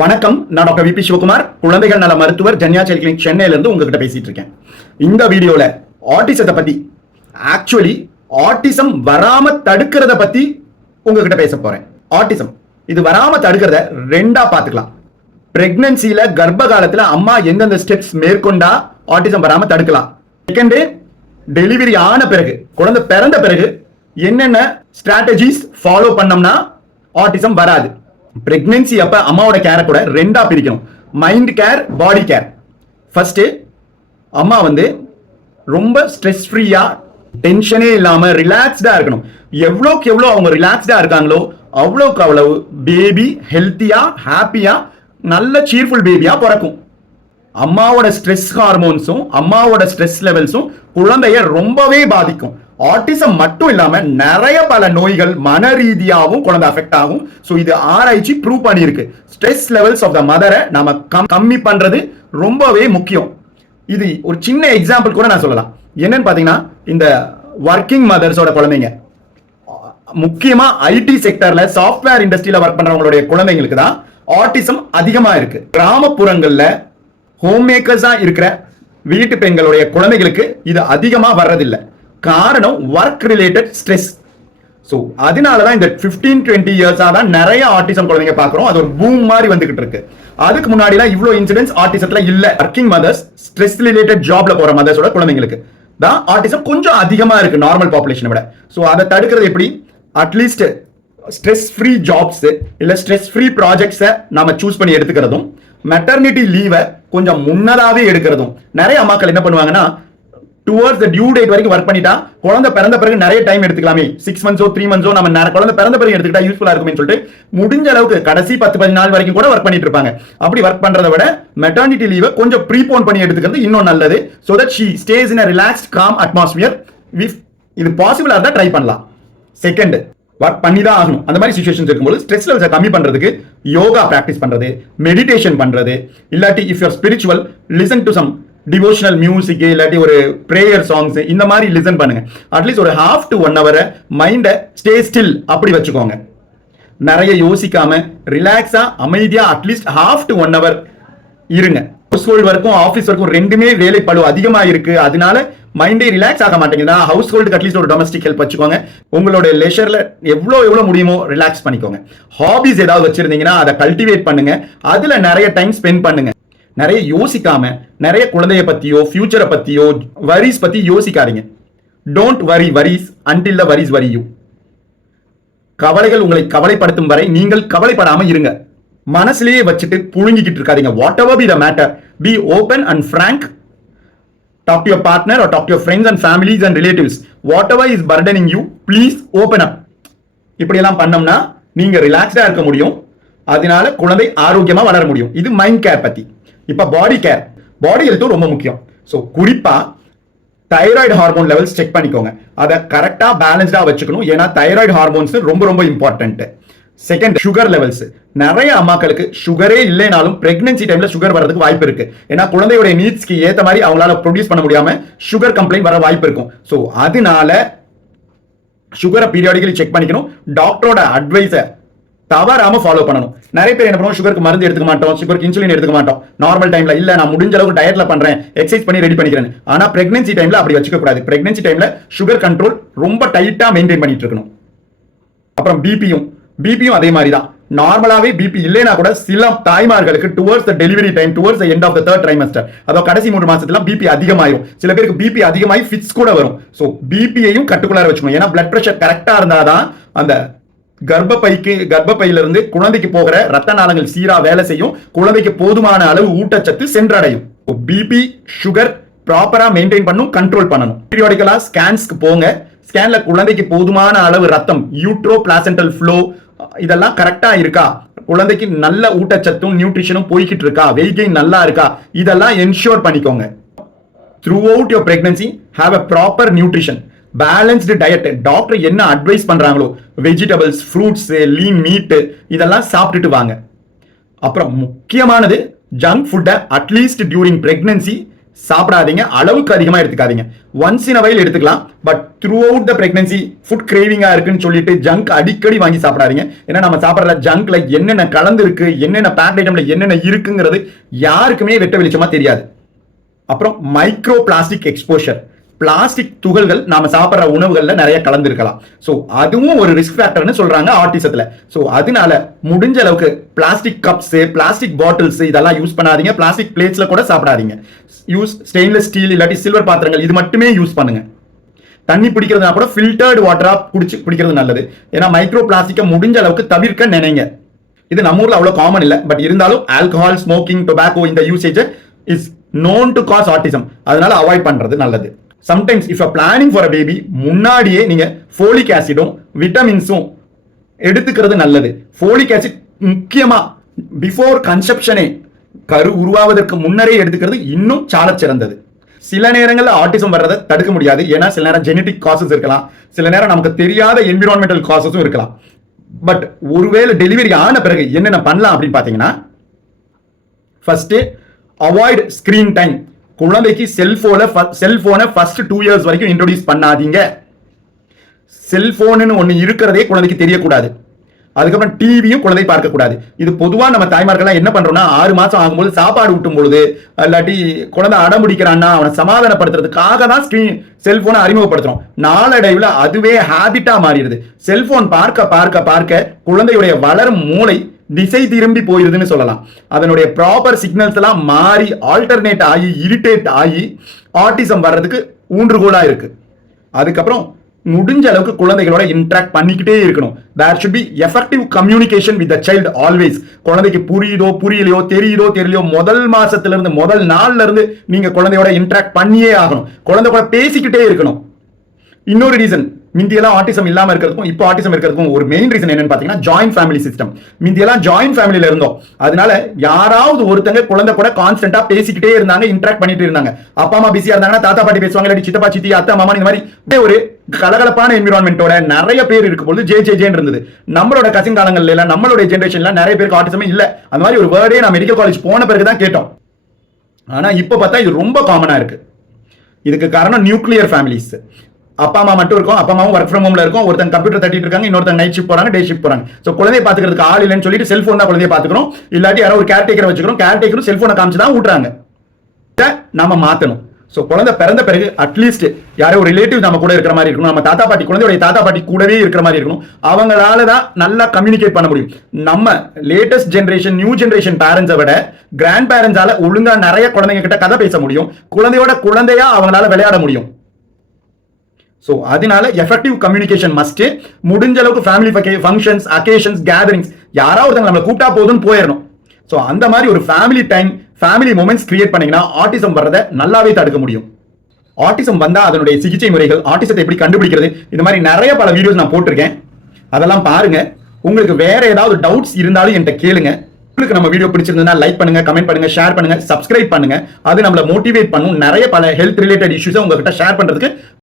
வணக்கம். நான் doctor VP Sivakumar குழந்தைகள் நல மருத்துவர் ஜன்யா செல் கிளினிக் சென்னையில உங்ககிட்ட பேசிட்டு இருக்கேன். இந்த வீடியோல ஆட்டிசத்தை பத்தி ஆக்சுவலி ஆட்டிசம் வராம தடுக்கிறத பத்தி உங்ககிட்ட பேச போறேன். ஆட்டிசம் இது வராம தடுக்கிறத ரெண்டா பாத்துக்கலாம். பிரெக்னன்சியில கர்ப்ப காலத்துல அம்மா எந்தெந்த ஸ்டெப்ஸ் மேற்கொண்டா ஆட்டிசம் வராம தடுக்கலாம். செகண்டு டெலிவரி ஆன பிறகு குழந்தை பிறந்த பிறகு என்னென்ன ஸ்ட்ராட்டஜிஸ் ஃபாலோ பண்ணோம்னா ஆட்டிசம் வராது. பிரெக்னன்சி அப்ப அம்மாவோட கேரை கூட ரெண்டா பிரிக்கணும். Mind care body care first அம்மா வந்து ரொம்ப ஸ்ட்ரெஸ் ஃப்ரீயா டென்ஷனே இல்லாம ரிலாக்ஸ்டா இருக்கணும். எவ்வளோக்கு எவ்வளோ அவங்க ரிலாக்ஸ்டா இருக்காங்களோ அவ்வளோக்கு அவ்வளவு பேபி ஹெல்த்தியா ஹாப்பியா நல்ல சீர்ஃபுல் பேபியா பிறக்கும். அம்மாவோட ஸ்ட்ரெஸ் ஹார்மோன்ஸும் அம்மாவோட ஸ்ட்ரெஸ் லெவல்ஸும் குழந்தைய ரொம்பவே பாதிக்கும். ஆட்டிசம் மட்டும் இல்லாம நிறைய பல நோய்கள் மன ரீதியாகவும் குழந்தை அஃபெக்ட் ஆகும். ஸோ இது ஆராய்ச்சி ப்ரூவ் பண்ணியிருக்கு. ஸ்ட்ரெஸ் லெவல்ஸ் ஆஃப் த மதரை நம்ம கம்- கம்மி பண்றது ரொம்பவே முக்கியம். இது ஒரு சின்ன எக்ஸாம்பிள் கூட நான் சொல்லலாம். என்னன்னு பார்த்தீங்கன்னா இந்த ஒர்க்கிங் மதர்ஸோட குழந்தைங்க. முக்கியமா ஐடி செக்டர்ல சாஃப்ட்வேர் இண்டஸ்ட்ரியில ஒர்க் பண்றவங்களுடைய குழந்தைங்களுக்கு தான் ஆட்டிசம் அதிகமா இருக்கு. கிராமப்புறங்கள்ல ஹோம் மேக்கர்ஸா இருக்கிற வீட்டு பெண்களுடைய குழந்தைகளுக்கு இது அதிகமா வர்றதில்லை. காரணம் ஒர்க் ரிலேட்டட் ஸ்ட்ரெஸ் ஸோ அதனால தான் இந்த ஃபிஃப்டீன் டுவெண்ட்டி இயர்ஸாக தான் நிறைய ஆர்டிசம் குழந்தைங்க பார்க்குறோம். அது ஒரு பூம் மாதிரி வந்துகிட்டு இருக்கு. அதுக்கு முன்னாடிலாம் இவ்வளோ இன்சிடென்ட்ஸ் ஆர்டிசத்தில் இல்ல. ஒர்க்கிங் மதர்ஸ் ஸ்ட்ரெஸ் ரிலேட்டட் ஜாப்ல போற மதர்ஸோட குழந்தைங்களுக்கு தான் ஆர்டிசம் கொஞ்சம் அதிகமா இருக்கு நார்மல் பாப்புலேஷனை விட. ஸோ அதை தடுக்கிறது எப்படி? At least stress free jobs இல்ல ஸ்ட்ரெஸ் ஃப்ரீ ப்ராஜெக்ட்ஸை நாம சூஸ் பண்ணி எடுத்துக்கிறதும் மெட்டர்னிட்டி லீவை கொஞ்சம் முன்னதாவே எடுக்கிறதும். நிறைய அம்மாக்கள் என்ன பண்ணுவாங்கன்னா டுவர்ட்ஸ் த டியூ டேட் வரைக்கும் ஒர்க் பண்ணிட்டா குழந்தை பிறந்த பிறகு நிறைய டைம் எடுத்துக்கலாமே. சிக்ஸ் மந்த்ஸோ த்ரீ மந்த்ஸோ நம்ம குழந்தை பிறந்த பிறகு எடுத்துக்கிட்டா யூஸ்ஃபுல்லா இருக்குமே சொல்லிட்டு முடிஞ்ச அளவுக்கு கடைசி பத்து பதினஞ்சு நாள் வரைக்கும் கூட ஒர்க் பண்ணிட்டு இருப்பாங்க. அப்படி ஒர்க் பண்றதை விட மெட்டர்னிட்டி லீவை கொஞ்சம் ப்ரீபோன் பண்ணி எடுத்துக்கிறது இன்னும் நல்லது so that she stays in relaxed calm atmosphere with இது பாசிபிளா இருந்தால் ட்ரை பண்ணலாம். செகண்ட் ஒர்க் பண்ணி தான் ஆகணும். அந்த மாதிரி சுச்சுவேஷன்ஸ் இருக்கும்போது ஸ்ட்ரெஸ் லெவல்ஸை கம்மி பண்ணுறதுக்கு யோகா ப்ராக்டிஸ் பண்ணுறது மெடிடேஷன் பண்ணுறது இல்லாட்டி if your spiritual listen to some devotional music இல்லாட்டி ஒரு ப்ரேயர் சாங்ஸ் இந்த மாதிரி லிசன் பண்ணுங்க. அட்லீஸ்ட் ஒரு ஹாஃப் டு ஒன் ஹவரை மைண்டை ஸ்டே ஸ்டில் அப்படி வச்சுக்கோங்க. நிறைய யோசிக்காம ரிலாக்ஸா அமைதியா at least half to one hour இருங்க. ஹவுஸ் ஹோல்டு ஒர்க்கும் ஆஃபீஸ் ஒர்க்கும் ரெண்டுமே வேலை பளு அதிகமாக இருக்கு. அதனால மைண்டே ரிலாக்ஸ் ஆக மாட்டேங்குதா. ஹவுஸ் ஹோல்டுக்கு அட்லீஸ்ட் ஒரு டொமஸ்டிக் ஹெல்ப் வச்சுக்கோங்க. உங்களோட லெஷரில் எவ்வளோ எவ்வளோ முடியுமோ ரிலாக்ஸ் பண்ணிக்கோங்க. ஹாபிஸ் ஏதாவது வச்சிருந்தீங்கன்னா அதை கல்டிவேட் பண்ணுங்க. அதில் நிறைய டைம் ஸ்பெண்ட் பண்ணுங்க. நிறைய யோசிக்காம நிறைய குழந்தைய பத்தியோ ஃபியூச்சரை பத்தியோ வரிஸ் பத்தி யோசிக்காதீங்க. Don't worry worries until the worries worry you கவலைகள் உங்களை கவலைப்படுத்தும் வரை நீங்கள் கவலைப்படாம இருங்க. மனசுலயே வச்சுட்டு புழுங்கிக்கிட்டு இருக்காதீங்க. Whatever be the matter be open and frank talk to your partner or talk to friends and families and relatives whatever is burdening you please open up இப்படியெல்லாம் பண்ணோம்னா நீங்கள் ரிலாக்ஸ்டாக இருக்க முடியும். அதனால குழந்தை ஆரோக்கியமாக வளர முடியும். இது மைண்ட் கேர் பற்றி இப்போ பாடி கேர் பாடி ஹெல்த்தும் ரொம்ப முக்கியம். ஸோ குறிப்பாக தைராய்டு ஹார்மோன் லெவல்ஸ் செக் பண்ணிக்கோங்க. அதை கரெக்டாக பேலன்ஸ்டாக வச்சுக்கணும். ஏன்னா தைராய்டு ஹார்மோன்ஸ் ரொம்ப ரொம்ப இம்பார்ட்டன்ட்டு செகண்ட் சுகர் லெவல்ஸ் நிறைய அம்மாக்களுக்கு சுகரே இல்லைனாலும் பிரெக்னன்சி டைம்ல சுகர் வரதுக்கு வாய்ப்பு இருக்கு. ஏன்னா குழந்தையோட நீட்ஸ்க்கு ஏற்ற மாதிரி அவங்களால ப்ரொடியூஸ் பண்ண முடியாம சுகர் கம்ப்ளைண்ட் வர வாய்ப்பு இருக்கும். ஸோ அதனால சுகரை பீரியாடிக்கலி செக் பண்ணிக்கணும். டாக்டரோட அட்வைஸை தவறாம ஃபாலோ பண்ணணும். நிறைய பேர் என்ன பண்ணுவோம் சுகருக்கு மருந்து எடுத்துக்க மாட்டோம் சுகருக்கு இன்சுலின் எடுத்துக்க மாட்டோம். நார்மல் டைம்ல இல்ல நான் முடிஞ்ச அளவுக்கு டயட்ல பண்றேன் எக்ஸசைஸ் பண்ணி ரெடி பண்ணிக்கிறேன் ஆனா பிரெக்னன்சி டைம்ல அப்படி வச்சுக்க கூடாது பிரெக்னன்சி டைம்ல சுகர் கண்ட்ரோல் ரொம்ப டைட்டா மெயின்டைன் பண்ணிட்டு இருக்கணும். அப்புறம் பிபியும் பிபியும் அதே மாதிரி தான். நார்மலாவே பிபி இல்லைனா கூட சில தாய்மார்களுக்கு towards the delivery time towards end of the third trimester அதோ கடைசி மூணு மாசத்துல பிபி அதிகமாயிரும். சில பேருக்கு பிபி அதிகமாகி ஃபிட்ஸ் கூட வரும். ஸோ பிபியையும் கட்டுக்குள்ளார வச்சுக்கணும். ஏன்னா பிளட் ப்ரெஷர் கரெக்டா இருந்தாதான் அந்த கர்ப்பப்பைக்கு கர்ப்பப்பையிலிருந்து குழந்தைக்கு போகிற ரத்த நாளங்கள் சீரா வேலை செய்யும். குழந்தைக்கு போதுமான அளவு ஊட்டச்சத்து சென்றடையும். பிபி சுகர் ப்ராப்பரா மெயின்டைன் பண்ணும் கண்ட்ரோல் பண்ணணும். பீரியாடிக்கலா ஸ்கேன்ஸ்க்கு போங்க. ஸ்கேன்ல குழந்தைக்கு போதுமான அளவு ரத்தம் யூட்ரோ பிளாசென்டல் ஃப்ளோ இதெல்லாம் கரெக்டா இருக்கா? குழந்தைக்கு நல்ல ஊட்டச்சத்தும் நியூட்ரிஷனும் போய்கிட்டு இருக்கா? வெயிட் கெயின் நல்லா இருக்கா? இதெல்லாம் என்ஷூர் பண்ணிக்கோங்க. Throughout your pregnancy have a proper nutrition balanced diet doctor என்ன அட்வைஸ் பண்ணுறாங்களோ வெஜிடபிள்ஸ் ஃப்ரூட்ஸு லீன் மீட்டு இதெல்லாம் சாப்பிட்டுட்டு வாங்க. அப்புறம் முக்கியமானது ஜங்க் ஃபுட்டை அட்லீஸ்ட் டியூரிங் ப்ரெக்னன்சி சாப்பிடாதீங்க. அளவுக்கு அதிகமாக எடுத்துக்காதீங்க. ஒன்ஸ் இன் அவைல் எடுத்துக்கலாம். But throughout the pregnancy food கிரேவிங்காக இருக்குன்னு சொல்லிட்டு ஜங்க் அடிக்கடி வாங்கி சாப்பிடாதீங்க. ஏன்னா நம்ம சாப்பிட்ற ஜங்க்ல என்னென்ன கலந்துருக்கு என்னென்ன பேக் ஐட்டம்ல என்னென்ன இருக்குங்கிறது யாருக்குமே வெட்ட வெளிச்சமாக தெரியாது. அப்புறம் மைக்ரோ பிளாஸ்டிக் எக்ஸ்போஷர் பிளாஸ்டிக் துகள்கள் நாம சாப்பிட்ற உணவுகள்ல நிறைய கலந்துருக்கலாம். ஸோ அதுவும் ஒரு ரிஸ்க் ஃபேக்டர்னு சொல்றாங்க ஆர்டிசத்துல. ஸோ அதனால முடிஞ்ச அளவுக்கு பிளாஸ்டிக் கப்ஸ் பிளாஸ்டிக் பாட்டில்ஸ் இதெல்லாம் யூஸ் பண்ணாதீங்க. பிளாஸ்டிக் பிளேட்ஸ்ல கூட சாப்பிடாதீங்க. யூஸ் ஸ்டெயின்லெஸ் ஸ்டீல் இல்லாட்டி சில்வர் பாத்திரங்கள் இது மட்டுமே யூஸ் பண்ணுங்க. தண்ணி பிடிக்கிறதுனா கூட ஃபில்டர்டு வாட்டரா குடிச்சு குடிக்கிறது நல்லது. ஏன்னா மைக்ரோ பிளாஸ்டிக்கை முடிஞ்ச அளவுக்கு தவிர்க்க நினைங்க. இது நம்ம ஊரில் அவ்வளோ காமன் இல்லை. பட் இருந்தாலும் ஆல்கஹால் ஸ்மோக்கிங் டொபாக்கோ இந்த usage is known to cause autism அதனால அவாய்ட் பண்ணுறது நல்லது. Sometimes if a planning for a baby முன்னாடியே நீங்கள் ஃபோலிக் ஆசிடும் விட்டமின்ஸும் எடுத்துக்கிறது நல்லது. ஃபோலிக் ஆசிட் முக்கியமாக பிஃபோர் கன்செப்ஷனே கரு உருவாவதற்கு முன்னரே எடுத்துக்கிறது இன்னும் சால சிறந்தது. சில நேரங்களில் ஆட்டிசம் வர்றதை தடுக்க முடியாது. ஏன்னா சில நேரம் ஜெனட்டிக் காசஸ் இருக்கலாம். சில நேரம் நமக்கு தெரியாத என்விரான்மெண்டல் காசஸும் இருக்கலாம். பட் ஒருவேளை டெலிவரி ஆன பிறகு என்னென்ன பண்ணலாம் அப்படின்னு பார்த்தீங்கன்னா ஃபர்ஸ்ட் அவாய்ட் ஸ்கிரீன் டைம் குழந்தைக்கு செல்போன செல்போனை ஃபர்ஸ்ட் டூ இயர்ஸ் வரைக்கும் இன்ட்ரோடியூஸ் பண்ணாதீங்க. செல்போனுன்னு ஒன்று இருக்கிறதே குழந்தைக்கு தெரியக்கூடாது. அதுக்கப்புறம் டிவியும் குழந்தை பார்க்கக்கூடாது. இது பொதுவாக நம்ம தாய்மார்கள்லாம் என்ன பண்ணுறோம்னா ஆறு மாதம் ஆகும்போது சாப்பாடு ஊட்டும் பொழுது இல்லாட்டி குழந்தை அடம்பிடிக்கிறான்னா அவனை சமாதானப்படுத்துறதுக்காக தான் ஸ்க்ரீன் செல்போனை அறிமுகப்படுத்துகிறோம் நாளடைவில் அதுவே ஹேபிட்டாக மாறிடுது. செல்போன் பார்க்க பார்க்க பார்க்க குழந்தையுடைய வளரும் மூளை திசை திரும்பி போயிருதுன்னு சொல்லலாம். அதனுடைய ப்ராப்பர் சிக்னல்ஸ் எல்லாம் மாறி ஆல்டர்னேட் ஆகி இரிட்டேட் ஆகி ஆட்டிசம் வர்றதுக்கு ஊன்றுகோலாக இருக்கு. அதுக்கப்புறம் முடிஞ்ச அளவுக்கு குழந்தைகளோட இன்ட்ராக்ட் பண்ணிக்கிட்டே இருக்கணும். There should be effective communication with the child always குழந்தைக்கு புரியுதோ புரியலையோ தெரியுதோ தெரியலையோ முதல் மாசத்துல இருந்து முதல் நாள்ல இருந்து நீங்க குழந்தையோட இன்ட்ராக்ட் பண்ணியே ஆகணும். குழந்தை கூட பேசிக்கிட்டே இருக்கணும். இன்னொரு ரீசன் மிந்தியெல்லாம் ஆட்டிசம் இல்லாம இருக்கிறதுக்கும் இப்போ ஆட்டிசம் இருக்கிறதுக்கும் ஒரு மெயின் ரீசன் என்னன்னு பாத்தீங்கன்னா ஜாயின் ஃபேமிலி சிஸ்டம் மிந்தியெல்லாம் ஜாயின் ஃபேமிலியில இருந்தோம். அதனால யாராவது ஒருத்தங்க குழந்தை கூட கான்ஸ்டன்டா பேசிக்கிட்டே இருந்தாங்க இன்ட்ராக்ட் பண்ணிட்டு இருந்தாங்க. அப்பா அம்மா பிஸியா இருந்தாங்கன்னா தாத்தா பாட்டி பேசுவாங்க இல்லாட்டி சித்தப்பா சித்தி அத்தா மாமா இந்த மாதிரி ஒரு கலகலப்பான என்விரான்மெண்டோட நிறைய பேர் இருக்கும்போது ஜே ஜே ஜேன்னு இருந்தது. நம்மளோட கசின் காலங்கள்ல எல்லாம் நம்மளுடைய ஜென்ரேஷன்ல நிறைய பேருக்கு ஆட்டிசமே இல்ல. அந்த மாதிரி ஒரு வேர்டே நான் மெடிக்கல் காலேஜ் போன பிறகு தான் கேட்டோம். ஆனா இப்போ பார்த்தா இது ரொம்ப காமனா இருக்கு. இதுக்கு காரணம் நியூக்ளியர் ஃபேமிலிஸ் அப்பா அம்மா மட்டும் இருக்கும். அப்பா அம்மாவும் ஒர்க் ஃப்ரம் ஹோம்ல இருக்கும். ஒருத்தன் கம்ப்யூட்டர் தட்டிட்டு இருக்காங்க இன்னொருத்தன் நைட் ஷிஃப்ட் போறாங்க டே ஷிஃப்ட் போறாங்க. ஸோ குழந்தைய பாத்துக்கிறதுக்கு ஆள் இல்லைன்னு சொல்லிட்டு செல்போன் தான் குழந்தைய பாத்துக்கிறோம் இல்லாட்டி யாரோ ஒரு கேர்டேக்கரை வச்சுக்கிறோம். கேர்டேக்கரும் செல்போனை காமிச்சு தான் ஊட்டுறாங்க. நம்ம மாத்தணும். ஸோ குழந்தை பிறந்த பிறகு அட்லீஸ்ட் யாரோ ஒரு ரிலேட்டிவ் நம்ம கூட இருக்கிற மாதிரி இருக்கணும். நம்ம தாத்தா பாட்டி குழந்தையோட தாத்தா பாட்டி கூடவே இருக்கிற மாதிரி இருக்கணும். அவங்களால தான் நல்லா கம்யூனிகேட் பண்ண முடியும். நம்ம லேட்டஸ்ட் ஜென்ரேஷன் நியூ ஜென்ரேஷன் பேரண்ட்ஸை விட கிராண்ட் பேரண்ட்ஸால ஒழுங்கா நிறைய குழந்தைங்க கிட்ட கதை பேச முடியும். குழந்தையோட குழந்தையா அவங்களால விளையாட முடியும். ஸோ அதனால எஃபெக்டிவ் கம்யூனிகேஷன் மஸ்ட் முடிஞ்ச அளவுக்கு ஃபேமிலி ஃபங்க்ஷன்ஸ் அக்கேஷன்ஸ் கேதரிங்ஸ் யாராவது ஒருத்தங்க நம்மளை கூப்பிட்டா போதும்னு போயிடணும் ஸோ அந்த மாதிரி ஒரு family time family moments create பண்ணீங்கன்னா ஆட்டிசம் வர்றதை நல்லாவே தடுக்க முடியும். ஆட்டிசம் வந்தா அதனுடைய சிகிச்சை முறைகள் ஆட்டிசத்தை எப்படி கண்டுபிடிக்கிறது இந்த மாதிரி நிறைய பல வீடியோஸ் நான் போட்டிருக்கேன். அதெல்லாம் பாருங்க. உங்களுக்கு வேற ஏதாவது டவுட்ஸ் இருந்தாலும் என்கிட்ட கேளுங்க. உங்களுக்கு நம்ம வீடியோ பிடிச்சிருந்ததுன்னா லைக் பண்ணுங்க கமெண்ட் பண்ணுங்க ஷேர் பண்ணுங்க சப்ஸ்கிரைப் பண்ணுங்க. அது நம்மளை மோட்டிவேட் பண்ணும். நிறைய பல ஹெல்த் ரிலேட்டட் இஷ்யூஸை உங்ககிட்ட ஷேர் பண்றதுக்கு